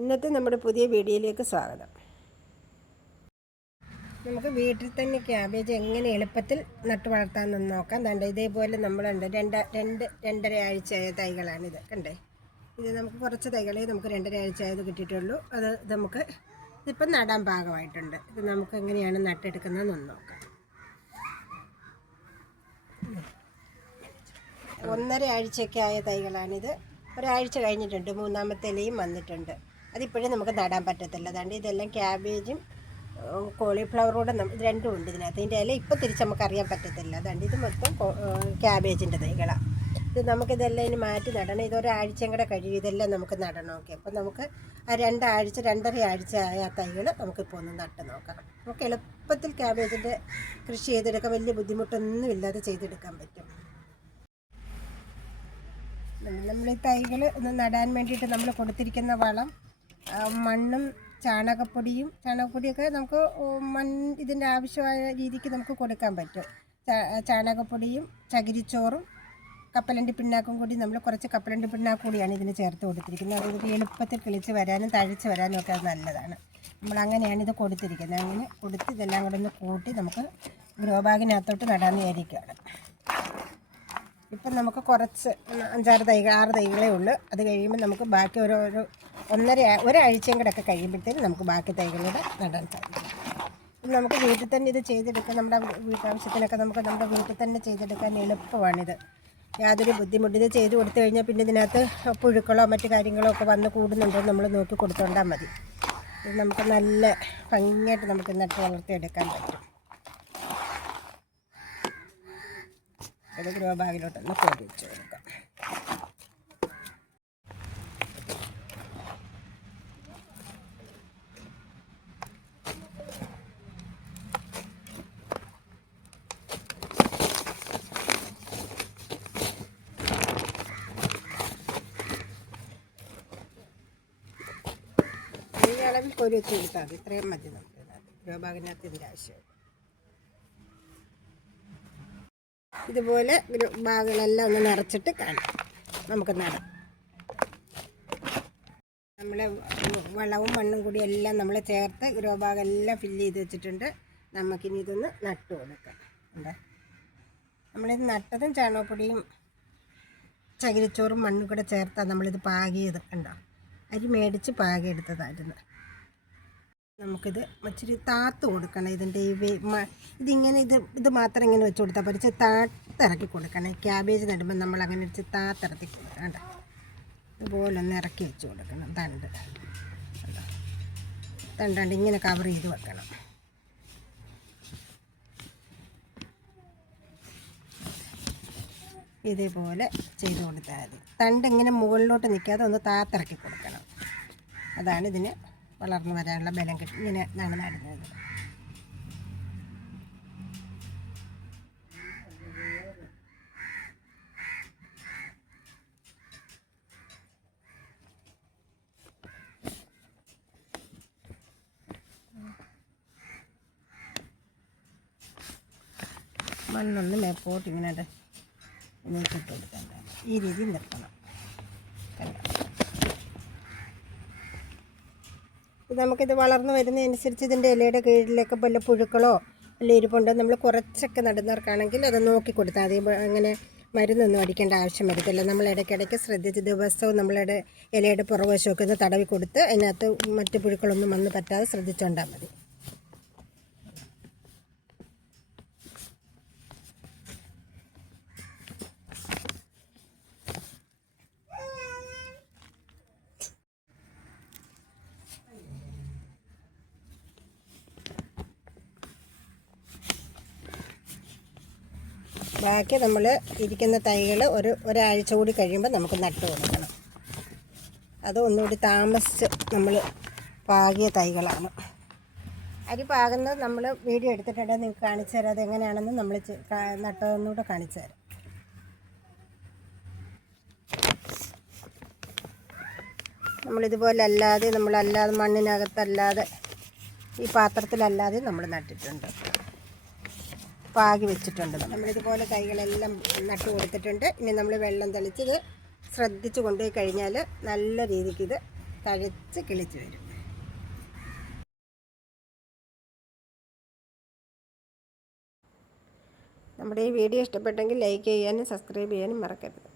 ഇന്നത്തെ നമ്മുടെ പുതിയ വീഡിയോയിലേക്ക് സ്വാഗതം. നമുക്ക് വീട്ടിൽ തന്നെ ക്യാബേജ് എങ്ങനെ എളുപ്പത്തിൽ നട്ടു വളർത്താമെന്ന് നോക്കാം. കണ്ട ഇതേപോലെ നമ്മളുണ്ട്. രണ്ട് രണ്ട് രണ്ടര ആഴ്ചയായ തൈകളാണിത്. കണ്ടേ? ഇത് നമുക്ക് കുറച്ച് തൈകളെ നമുക്ക് രണ്ടര ആഴ്ചയായത് കിട്ടിയിട്ടുള്ളൂ. അത് നമുക്ക് ഇതിപ്പം നടാൻ പാകമായിട്ടുണ്ട്. ഇത് നമുക്ക് എങ്ങനെയാണ് നട്ടെടുക്കുന്നതെന്ന് നോക്കാം. ഒന്നര ആഴ്ചയൊക്കെ ആയ തൈകളാണിത്. ഒരാഴ്ച കഴിഞ്ഞിട്ടുണ്ട്. മൂന്നാമത്തെ ഇലയും വന്നിട്ടുണ്ട്. അതിപ്പോഴും നമുക്ക് നടാൻ പറ്റത്തില്ല. അതുകൊണ്ട് ഇതെല്ലാം ക്യാബേജും കോളിഫ്ലവറൂടെ ഇത് രണ്ടും ഉണ്ട് ഇതിനകത്ത്. ഇതിന്റെ ഇല ഇപ്പോൾ തിരിച്ച് നമുക്ക് അറിയാൻ പറ്റത്തില്ല. അതുകൊണ്ട് ഇത് മൊത്തം ക്യാബേജിന്റെ തൈകളാണ് ഇത് നമുക്കിതെല്ലാം ഇനി മാറ്റി നടണം. ഇതൊരാഴ്ചയും കൂടെ കഴിയും. ഇതെല്ലാം നമുക്ക് നടണം. ഓക്കെ. അപ്പം നമുക്ക് ആ രണ്ടാഴ്ച രണ്ടര ആഴ്ച ആയ ആ തൈകൾ നമുക്കിപ്പോൾ ഒന്ന് നട്ട് നോക്കാം. നമുക്ക് എളുപ്പത്തിൽ ക്യാബേജിന്റെ കൃഷി ചെയ്തെടുക്കാൻ വലിയ ബുദ്ധിമുട്ടൊന്നും ഇല്ലാതെ ചെയ്തെടുക്കാൻ പറ്റും. നമ്മൾ ഈ തൈകൾ ഒന്ന് നടാൻ വേണ്ടിയിട്ട് നമ്മൾ കൊടുത്തിരിക്കുന്ന വളം മണ്ണും ചാണകപ്പൊടിയും ചാണകപ്പൊടിയൊക്കെ നമുക്ക് മൺ ഇതിന്റെ ആവശ്യമായ രീതിക്ക് നമുക്ക് കൊടുക്കാൻ പറ്റും. ചാണകപ്പൊടിയും ചകിരിച്ചോറും കപ്പലണ്ടി പിണ്ണാക്കും കൂടി നമ്മൾ കുറച്ച് കപ്പലണ്ടി പിണ്ണാക്കും കൂടിയാണ് ഇതിന് ചേർത്ത് കൊടുത്തിരിക്കുന്നത്. അത് ഇത് എളുപ്പത്തിൽ കിളിച്ച് വരാനും തഴച്ച് വരാനും ഒക്കെ അത് നല്ലതാണ്. നമ്മൾ അങ്ങനെയാണ് ഇത് കൊടുത്തിരിക്കുന്നത്. അങ്ങനെ കൊടുത്ത് ഇതെല്ലാം കൂടെ ഒന്ന് കൂട്ടി നമുക്ക് ഗ്രോ ബാഗിനകത്തോട്ട് നടാൻ വിചാരിക്കുകയാണ്. ഇപ്പം നമുക്ക് കുറച്ച് അഞ്ചാറ് തൈകൾ ആറ് തൈകളേ ഉള്ളൂ. അത് കഴിയുമ്പോൾ നമുക്ക് ബാക്കി ഓരോരോ ഒന്നര ഒരാഴ്ചയും കൂടെ ഒക്കെ കഴിയുമ്പോഴത്തേനും നമുക്ക് ബാക്കി തൈകളുടെ നടാൻ സാധിക്കും. നമുക്ക് വീട്ടിൽ തന്നെ ഇത് ചെയ്തെടുക്കാൻ നമ്മുടെ വീട്ടാവശ്യത്തിനൊക്കെ നമുക്ക് നമ്മുടെ വീട്ടിൽ തന്നെ ചെയ്തെടുക്കാൻ എളുപ്പമാണിത്. യാതൊരു ബുദ്ധിമുട്ടിത് ചെയ്ത് കൊടുത്തു കഴിഞ്ഞാൽ പിന്നെ ഇതിനകത്ത് പുഴുക്കളോ മറ്റ് കാര്യങ്ങളോ ഒക്കെ വന്ന് കൂടുന്നുണ്ടോ നമ്മൾ നോക്കി കൊടുത്തോണ്ടാൽ മതി. ഇത് നമുക്ക് നല്ല ഭംഗിയായിട്ട് നമുക്ക് നട്ട് വളർത്തിയെടുക്കാൻ പറ്റും. ഗ്രോ ബാഗിലോട്ടൊന്ന് പൊടിച്ചു കൊടുക്കാം. കോരി വെച്ച് കൊടുത്താൽ മതി. ഇത്രയും മതി നമുക്ക് ഗ്രോബാഗിനകത്ത് ഇതിന്റെ ആവശ്യം ഇതുപോലെ ബാഗുകളെല്ലാം ഒന്ന് നിറച്ചിട്ട് കാണാം. നമുക്ക് നടാം. നമ്മളെ വളവും മണ്ണും കൂടി എല്ലാം നമ്മൾ ചേർത്ത് ഗ്രോ ബാഗെല്ലാം ഫില്ല് ചെയ്ത് വെച്ചിട്ടുണ്ട്. നമുക്കിനി ഇതൊന്ന് നട്ടു കൊടുക്കാം. ഉണ്ട് നമ്മളിത് നട്ടതും ചാണകപ്പൊടിയും ചകിരിച്ചോറും മണ്ണും കൂടെ ചേർത്താണ് നമ്മളിത് പാകിയത്. ഉണ്ടോ അരി മേടിച്ച് പാകിയെടുത്തതായിരുന്നു. നമുക്കിത് ഇച്ചിരി താത്ത് കൊടുക്കണം ഇതിന്റെ ഈ ഇതിങ്ങനെ ഇത് ഇത് മാത്രം ഇങ്ങനെ വെച്ച് കൊടുത്താൽ പറിച്ച് താത്തിറക്കി കൊടുക്കണം. ക്യാബേജ് നടുമ്പോൾ നമ്മൾ അങ്ങനെ വെച്ച് താത്തിറക്കി കൊടുക്കണം. കേട്ടോ ഇതുപോലെ ഒന്ന് ഇറക്കി വെച്ച് കൊടുക്കണം. തണ്ട്? തണ്ടാണ്ട് ഇങ്ങനെ കവർ ചെയ്ത് വെക്കണം. ഇതേപോലെ ചെയ്ത് കൊടുത്താൽ മതി. തണ്ട് ഇങ്ങനെ മുകളിലോട്ട് നിൽക്കാതെ ഒന്ന് താത്തിറക്കി കൊടുക്കണം. അതാണ് ഇതിന് വളർന്നു വരാനുള്ള ബലം കിട്ടും. ഇങ്ങനെ നമ്മൾ നടുന്നത്. മണ്ണൊന്ന് മേപ്പോട്ട് ഇങ്ങനെ നീക്കിട്ട് കൊടുക്കാൻ ഈ രീതിയിൽ നിർത്തണം. കണ്ടോ ഇത് നമുക്കിത് വളർന്നു വരുന്നതനുസരിച്ച് ഇതിന്റെ ഇലയുടെ കീഴിലേക്ക് വല്ല പുഴുക്കളോ വല്ല ഇരിപ്പുണ്ടോ നമ്മൾ കുറച്ചൊക്കെ നടുന്നവർക്കാണെങ്കിൽ അത് നോക്കി കൊടുത്താൽ മതി. അങ്ങനെ മരുന്നൊന്നും അടിക്കേണ്ട ആവശ്യം വരത്തില്ല. നമ്മൾ ഇടയ്ക്കിടയ്ക്ക് ശ്രദ്ധിച്ച് ദിവസവും നമ്മളുടെ ഇലയുടെ പുറകുവശമൊക്കെ ഒന്ന് തടവി കൊടുത്ത് അതിനകത്ത് മറ്റു പുഴുക്കളൊന്നും വന്ന് പറ്റാതെ ശ്രദ്ധിച്ചുകൊണ്ടാൽ മതി. ബാക്കി നമ്മൾ ഇരിക്കുന്ന തൈകൾ ഒരു ഒരാഴ്ച കൂടി കഴിയുമ്പോൾ നമുക്ക് നട്ടു കൊടുക്കണം. അത് ഒന്നുകൂടി താമസിച്ച് നമ്മൾ പാകിയ തൈകളാണ്. അരി പാകുന്നത് നമ്മൾ വീഡിയോ എടുത്തിട്ടുണ്ട്. നിങ്ങൾക്ക് കാണിച്ചു തരാം. അതെങ്ങനെയാണെന്ന് നമ്മൾ നട്ടതൊന്നുകൂടെ കാണിച്ചു തരാം. നമ്മളിതുപോലെ അല്ലാതെ നമ്മളല്ലാതെ മണ്ണിനകത്തല്ലാതെ ഈ പാത്രത്തിലല്ലാതെ നമ്മൾ നട്ടിട്ടുണ്ട്. പാകി വെച്ചിട്ടുണ്ട്. നമ്മളിതുപോലെ കൈകളെല്ലാം നട്ടു കൊടുത്തിട്ടുണ്ട്. ഇനി നമ്മൾ വെള്ളം തളിച്ചത് ശ്രദ്ധിച്ചു കൊണ്ടുപോയി കഴിഞ്ഞാൽ നല്ല രീതിക്ക് ഇത് തഴച്ച് കിളിച്ച് വരും. നമ്മുടെ ഈ വീഡിയോ ഇഷ്ടപ്പെട്ടെങ്കിൽ ലൈക്ക് ചെയ്യാനും സബ്സ്ക്രൈബ് ചെയ്യാനും മറക്കരുത്.